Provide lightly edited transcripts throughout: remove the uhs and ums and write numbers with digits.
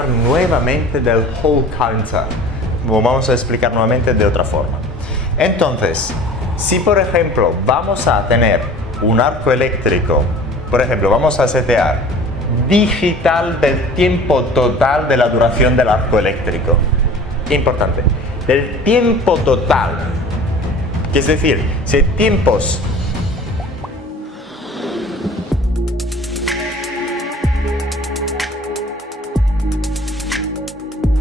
Nuevamente del Hall Counter. Lo vamos a explicar nuevamente de otra forma. Entonces, si por ejemplo vamos a tener un arco eléctrico, por ejemplo vamos a setear digital del tiempo total de la duración del arco eléctrico. Importante, del tiempo total. Es decir, si tiempos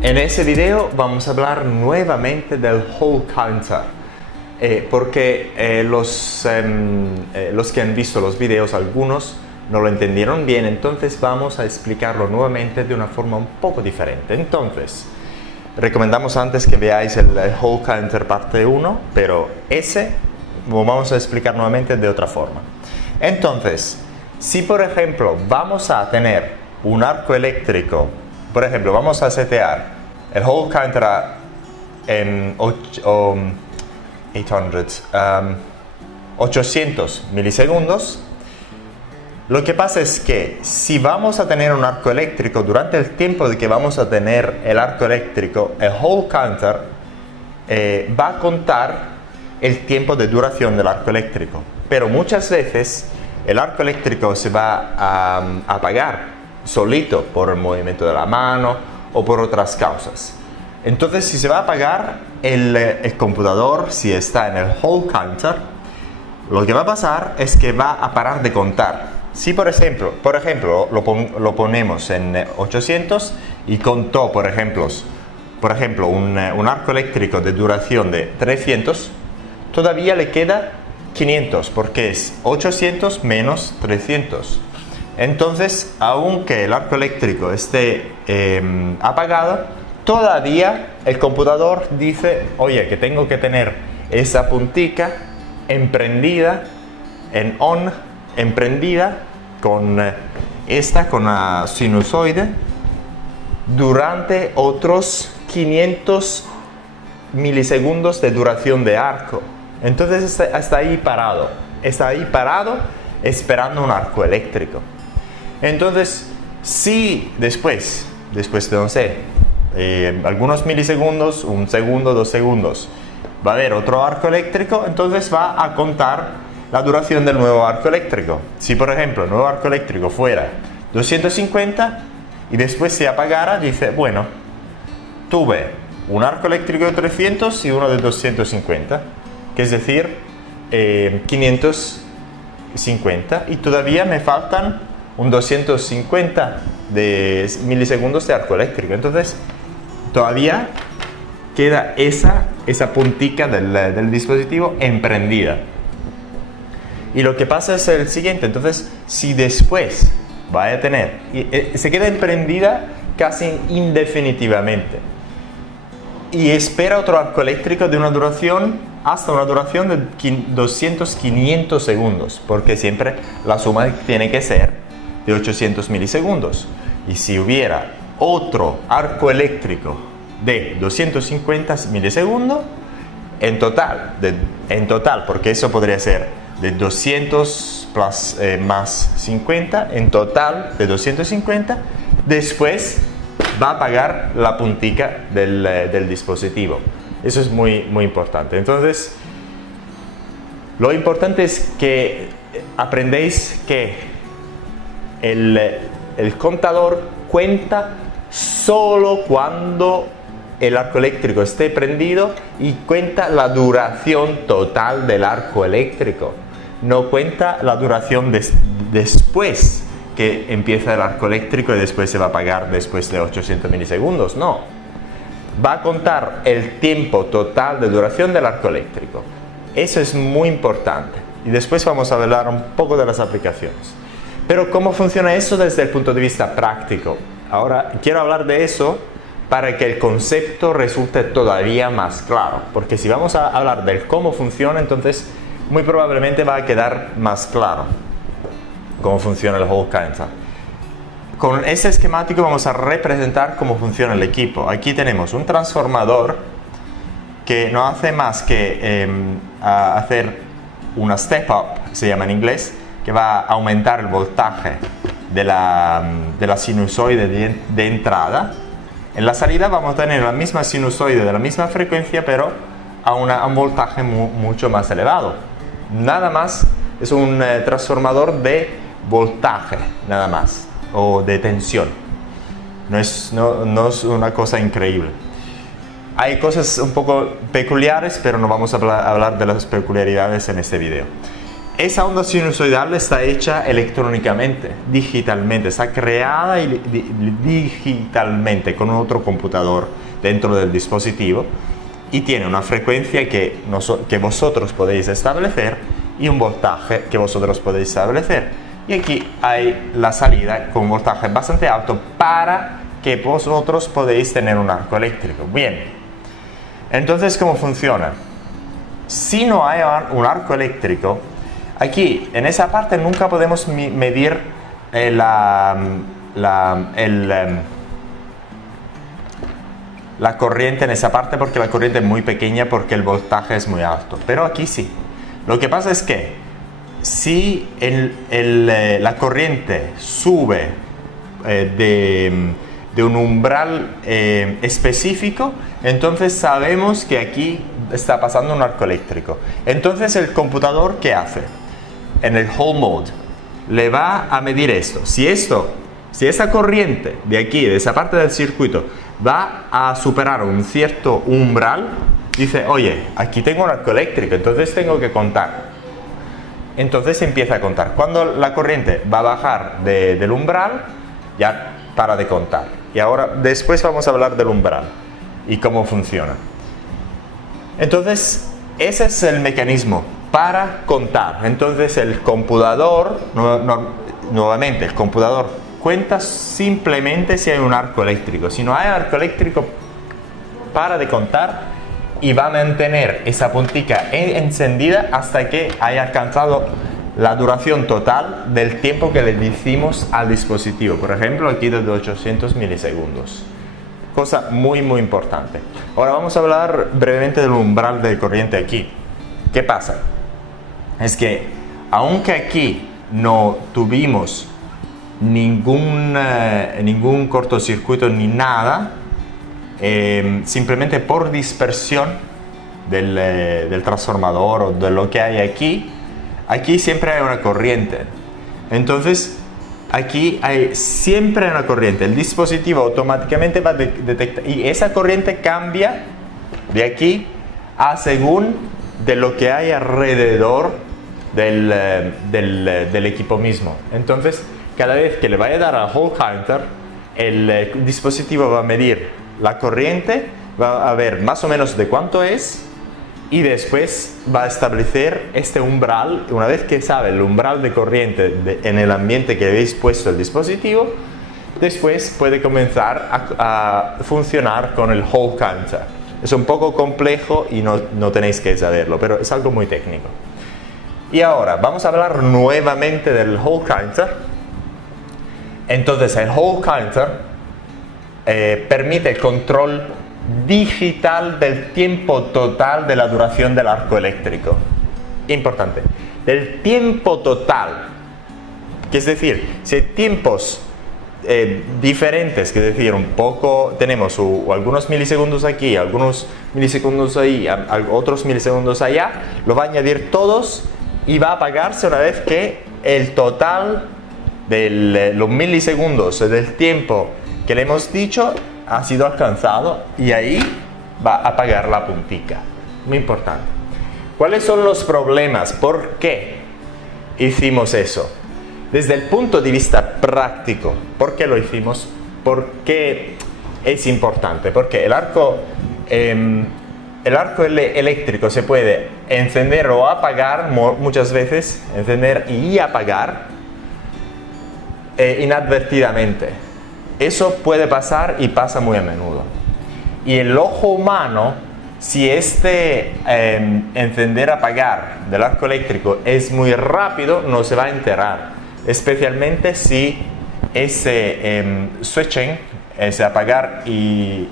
en ese video vamos a hablar nuevamente del Hall Counter, porque los que han visto los videos, algunos no lo entendieron bien, entonces vamos a explicarlo nuevamente de una forma un poco diferente. Entonces, recomendamos antes que veáis el Hall Counter parte 1, pero ese lo vamos a explicar nuevamente de otra forma. Entonces, si por ejemplo vamos a tener un arco eléctrico, por ejemplo vamos a setear el Hall Counter en 800 milisegundos, lo que pasa es que si vamos a tener un arco eléctrico durante el tiempo de que vamos a tener el arco eléctrico, el Hall Counter va a contar el tiempo de duración del arco eléctrico. Pero muchas veces el arco eléctrico se va a apagar solito por el movimiento de la mano o por otras causas. Entonces, si se va a apagar el computador, si está en el Hall Counter, lo que va a pasar es que va a parar de contar. Si por ejemplo lo ponemos en 800 y contó, por ejemplo un arco eléctrico de duración de 300, todavía le queda 500 porque es 800 menos 300. Entonces, aunque el arco eléctrico esté apagado, todavía el computador dice, oye, que tengo que tener esa puntica emprendida, en on, emprendida, con la sinusoide, durante otros 500 milisegundos de duración de arco. Entonces está ahí parado esperando un arco eléctrico. Entonces, si después de, no sé, algunos milisegundos, un segundo, 2 segundos, va a haber otro arco eléctrico, entonces va a contar la duración del nuevo arco eléctrico. Si por ejemplo el nuevo arco eléctrico fuera 250 y después se apagara, dice, bueno, tuve un arco eléctrico de 300 y uno de 250, que es decir, 550, y todavía me faltan un 250 de milisegundos de arco eléctrico. Entonces todavía queda esa puntica del dispositivo emprendida. Y lo que pasa es el siguiente. Entonces, si después va a tener, se queda emprendida casi indefinitivamente y espera otro arco eléctrico de una duración, hasta una duración de 200-500 segundos, porque siempre la suma tiene que ser de 800 milisegundos. Y si hubiera otro arco eléctrico de 250 milisegundos, en total, porque eso podría ser de 200 más 50, en total de 250, después va a apagar la puntica del dispositivo. Eso es muy, muy importante. Entonces, lo importante es que aprendéis que el contador cuenta solo cuando el arco eléctrico esté prendido y cuenta la duración total del arco eléctrico. No cuenta la duración después que empieza el arco eléctrico y después se va a apagar después de 800 milisegundos. No. Va a contar el tiempo total de duración del arco eléctrico. Eso es muy importante. Y después vamos a hablar un poco de las aplicaciones. Pero ¿cómo funciona eso desde el punto de vista práctico? Ahora quiero hablar de eso para que el concepto resulte todavía más claro. Porque si vamos a hablar del cómo funciona, entonces muy probablemente va a quedar más claro cómo funciona el Hall Counter. Con ese esquemático vamos a representar cómo funciona el equipo. Aquí tenemos un transformador que no hace más que hacer una step up, se llama en inglés, que va a aumentar el voltaje de la sinusoide de entrada. En la salida vamos a tener la misma sinusoide de la misma frecuencia, pero a un voltaje mucho más elevado. Nada más, es un transformador de voltaje, nada más, o de tensión. No es una cosa increíble. Hay cosas un poco peculiares, pero no vamos a hablar de las peculiaridades en este video. Esa onda sinusoidal está hecha electrónicamente, digitalmente, está creada digitalmente con otro computador dentro del dispositivo y tiene una frecuencia que vosotros podéis establecer y un voltaje que vosotros podéis establecer. Y aquí hay la salida con voltaje bastante alto para que vosotros podéis tener un arco eléctrico. Bien, entonces, ¿cómo funciona? Si no hay un arco eléctrico, aquí, en esa parte nunca podemos medir la corriente en esa parte, porque la corriente es muy pequeña, porque el voltaje es muy alto. Pero aquí sí. Lo que pasa es que si la corriente sube de un umbral específico, entonces sabemos que aquí está pasando un arco eléctrico. Entonces el computador, ¿qué hace? En el hold mode le va a medir esto. Si esa corriente de aquí, de esa parte del circuito, va a superar un cierto umbral, dice, oye, aquí tengo un arco eléctrico, entonces tengo que contar. Entonces empieza a contar. Cuando la corriente va a bajar del umbral, ya para de contar. Y ahora, después vamos a hablar del umbral y cómo funciona. Entonces, ese es el mecanismo para contar. Entonces, el computador, nuevamente, el computador cuenta simplemente si hay un arco eléctrico. Si no hay arco eléctrico, para de contar y va a mantener esa puntica encendida hasta que haya alcanzado la duración total del tiempo que le decimos al dispositivo. Por ejemplo, aquí de 800 milisegundos. Cosa muy muy importante. Ahora vamos a hablar brevemente del umbral de corriente aquí. ¿Qué pasa? Es que aunque aquí no tuvimos ningún cortocircuito ni nada, simplemente por dispersión del transformador o de lo que hay aquí siempre hay una corriente. Entonces aquí siempre hay una corriente. El dispositivo automáticamente va a detectar y esa corriente cambia de aquí a según de lo que hay alrededor del equipo mismo. Entonces cada vez que le vaya a dar al Hall counter, el dispositivo va a medir la corriente, va a ver más o menos de cuánto es y después va a establecer este umbral. Una vez que sabe el umbral de corriente en el ambiente que habéis puesto el dispositivo, después puede comenzar a funcionar con el Hall counter. Es un poco complejo y no tenéis que saberlo, pero es algo muy técnico. Y ahora vamos a hablar nuevamente del Hall counter. Entonces el Hall counter permite el control digital del tiempo total de la duración del arco eléctrico. Importante, del tiempo total. Que es decir, si hay tiempos diferentes, que es decir, un poco tenemos algunos milisegundos aquí, algunos milisegundos ahí, otros milisegundos allá, lo va a añadir todos y va a apagarse una vez que el total de los milisegundos del tiempo que le hemos dicho ha sido alcanzado y ahí va a apagar la puntica. Muy importante. ¿Cuáles son los problemas? ¿Por qué hicimos eso? Desde el punto de vista práctico, ¿por qué lo hicimos? ¿Por qué es importante? Porque el arco eléctrico se puede encender o apagar muchas veces, encender y apagar inadvertidamente. Eso puede pasar y pasa muy a menudo. Y el ojo humano, si encender-apagar del arco eléctrico es muy rápido, no se va a enterar. Especialmente si ese switching, ese apagar y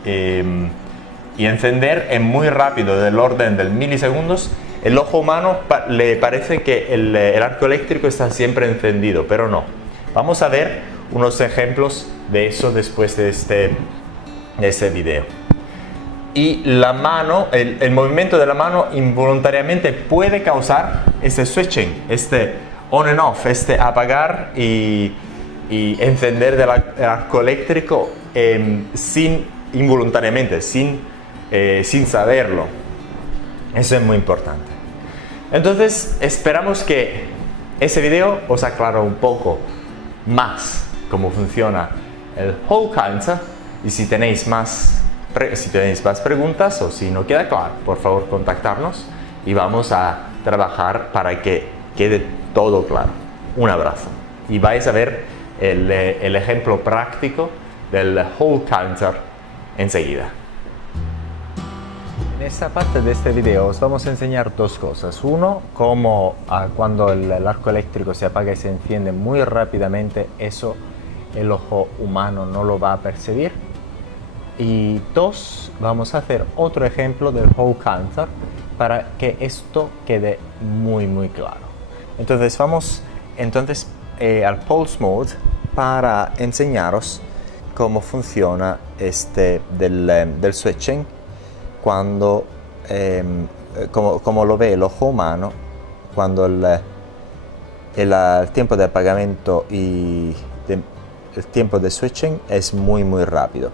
encender es muy rápido, del orden del milisegundos, el ojo humano le parece que el arco eléctrico está siempre encendido, pero no. Vamos a ver unos ejemplos de eso después de este video. Y la mano, el movimiento de la mano involuntariamente puede causar este switching, este on and off, este apagar y encender del arco eléctrico involuntariamente, sin saberlo. Eso es muy importante. Entonces, esperamos que ese video os aclare un poco más cómo funciona el Hall counter, y si tenéis más preguntas o si no queda claro, por favor contactarnos y vamos a trabajar para que quede todo claro. Un abrazo y vais a ver el ejemplo práctico del Hall counter enseguida. En esta parte de este video os vamos a enseñar dos cosas. Uno, cómo cuando el arco eléctrico se apaga y se enciende muy rápidamente, eso el ojo humano no lo va a percibir. Y dos, vamos a hacer otro ejemplo del Hall counter para que esto quede muy claro. Entonces vamos al Pulse Mode para enseñaros cómo funciona del switching cuando como lo ve el ojo humano cuando el tiempo de apagamiento y el tiempo de switching es muy rápido.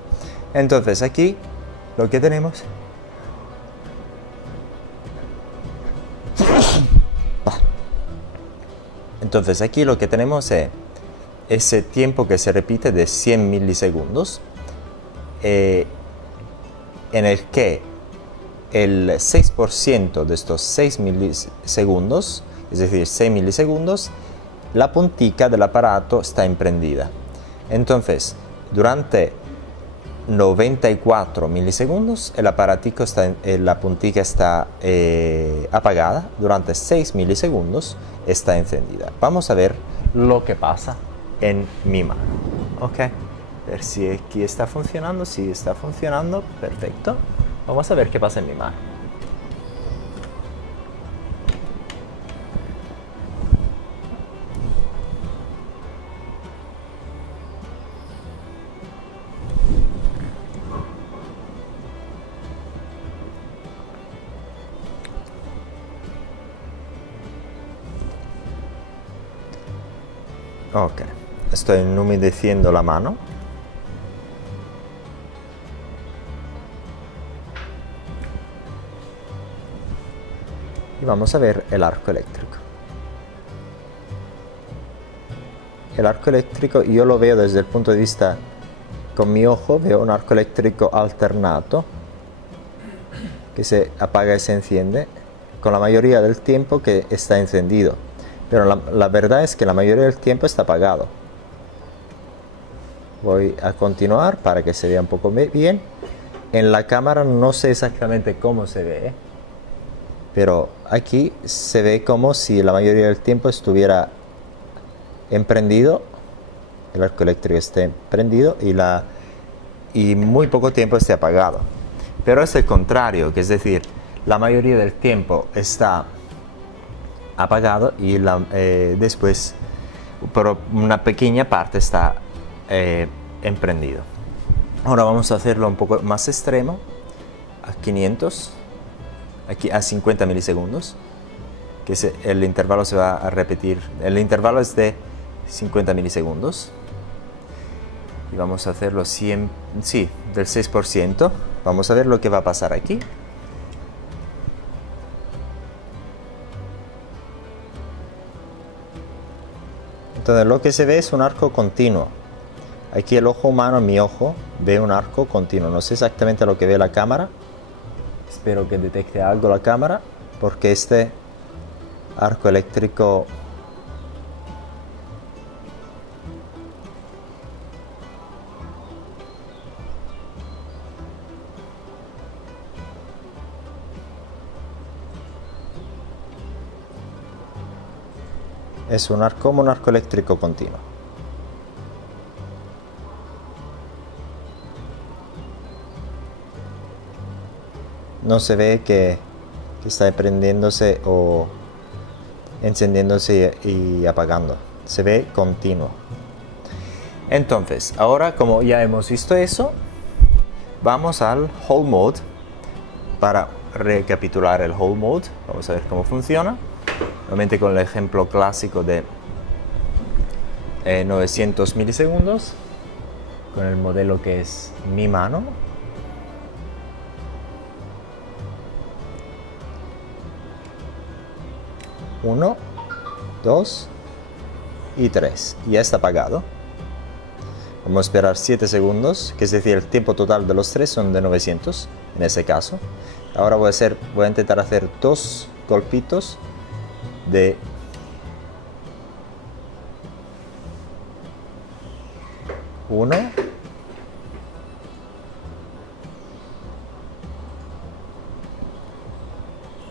Entonces aquí lo que tenemos es ese tiempo que se repite de 100 milisegundos en el que el 6% de estos 6 milisegundos, es decir, 6 milisegundos, la puntica del aparato está emprendida. Entonces, durante 94 milisegundos la puntica está apagada, durante 6 milisegundos está encendida. Vamos a ver lo que pasa en mi mano. Ok, a ver si aquí está funcionando. Si está funcionando, perfecto. Vamos a ver qué pasa en mi mano. Ok, estoy humedeciendo la mano. Y vamos a ver el arco eléctrico. El arco eléctrico yo lo veo desde el punto de vista, con mi ojo veo un arco eléctrico alternato que se apaga y se enciende con la mayoría del tiempo que está encendido. Pero la verdad es que la mayoría del tiempo está apagado. Voy a continuar para que se vea un poco bien. En la cámara no sé exactamente cómo se ve, pero aquí se ve como si la mayoría del tiempo estuviera emprendido, el arco eléctrico esté prendido y muy poco tiempo esté apagado. Pero es el contrario, que es decir, la mayoría del tiempo está apagado y después pero una pequeña parte está emprendido. Ahora vamos a hacerlo un poco más extremo, a 500, aquí a 50 milisegundos, que el intervalo se va a repetir. El intervalo es de 50 milisegundos y vamos a hacerlo del 6%. Vamos a ver lo que va a pasar aquí. Entonces lo que se ve es un arco continuo. Aquí el ojo humano, mi ojo, ve un arco continuo. No sé exactamente lo que ve la cámara. Espero que detecte algo la cámara, porque este arco eléctrico es como un arco eléctrico continuo. No se ve que está prendiéndose o encendiéndose y apagando. Se ve continuo. Entonces, ahora como ya hemos visto eso, vamos al Whole Mode. Para recapitular el Whole Mode, vamos a ver cómo funciona. Nuevamente con el ejemplo clásico de 900 milisegundos, con el modelo que es mi mano. Uno, 2 y 3. Ya está apagado. Vamos a esperar 7 segundos, que es decir, el tiempo total de los 3 son de 900 en ese caso. Ahora voy a intentar hacer 2 golpitos de uno,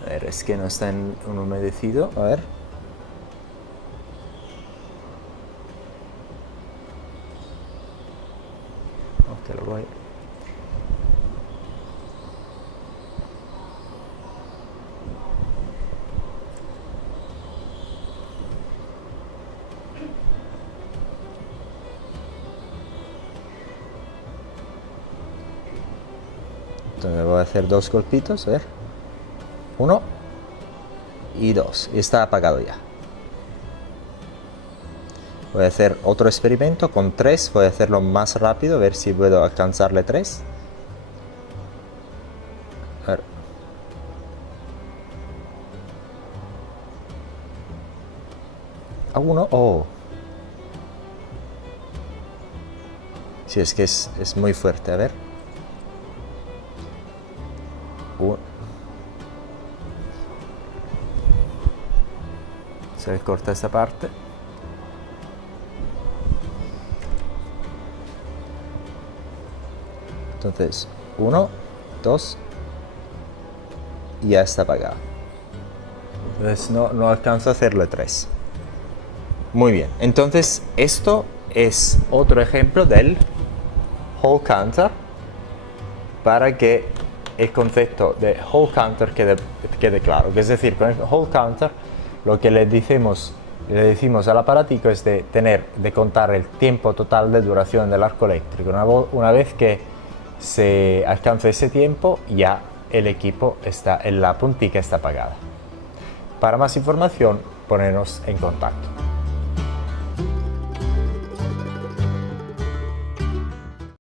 a ver, es que no está en un humedecido, a ver. Te lo voy. Entonces voy a hacer 2 golpitos, a ver. 1 y 2. Y está apagado ya. Voy a hacer otro experimento con 3. Voy a hacerlo más rápido, a ver si puedo alcanzarle 3. A ver. A 1. Oh. Sí, es que es muy fuerte, a ver. Se corta esta parte. Entonces, 1, 2 y ya está apagado. Entonces no alcanzo a hacerle 3. Muy bien, entonces esto es otro ejemplo del Whole Counter para que el concepto de Whole Counter quede claro. Es decir, con el Whole Counter lo que le decimos al aparatico es de contar el tiempo total de duración del arco eléctrico. Una vez que se alcanza ese tiempo, ya el equipo la puntica está apagada. Para más información, ponernos en contacto.